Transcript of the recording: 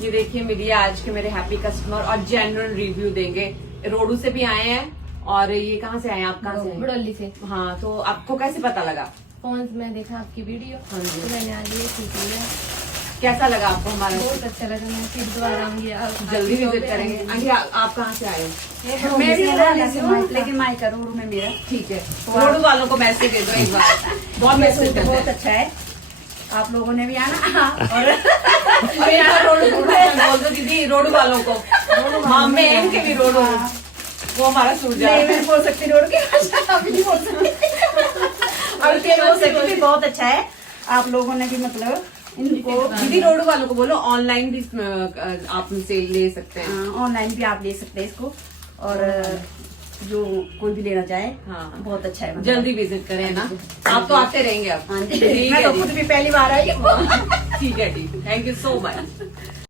ये देखिए मिलिए आज के मेरे हैप्पी कस्टमर और जेन्युइन रिव्यू देंगे। रोडू से भी आए हैं और ये कहाँ से आए हैं? आप कहाँ से आए हैं? बड़ौली से। हाँ, तो आपको कैसे पता लगा? फोन में देखा आपकी वीडियो। हाँ जी। तो मैंने आज ये सीख लिया। कैसा लगा आपको हमारा? बहुत अच्छा लगा। मैं फिर दोबारा आऊंगी। जल्दी विजिट करेंगे। आंटी आप कहाँ से आए हो? मैं भी रहना से हूँ, लेकिन मायका रोड में मेरा। ठीक है, रोडू वालों को मैसेज दे दो एक बार। बहुत मैसेज करते बहुत हैं। अच्छा है, आप लोगों ने भी आना। और अरे यार रोडू बोल दो दीदी, रोडू वालों को माम में एम के भी रोडू, वो हमारा सूट जा नहीं, मैं बोल सकती रोड की भाषा, अभी नहीं बोल सकती। अब क्या बोल सकती थी, बहुत अच्छा है। आप लोगों ने भी मतलब इनको दीदी रोडू वालों को बोलो ऑनलाइन भी आप से ले सकते हैं। ऑनलाइन भी आप ले सकते हैं इसको, और जो कोई भी लेना चाहे। हाँ, बहुत अच्छा है मतलब। जल्दी विजिट करें ना। आप तो आते रहेंगे अब। हाँ जी, ठीक मैं है तो खुद भी पहली बार आई हूँ। ठीक है, ठीक, थैंक यू सो मच।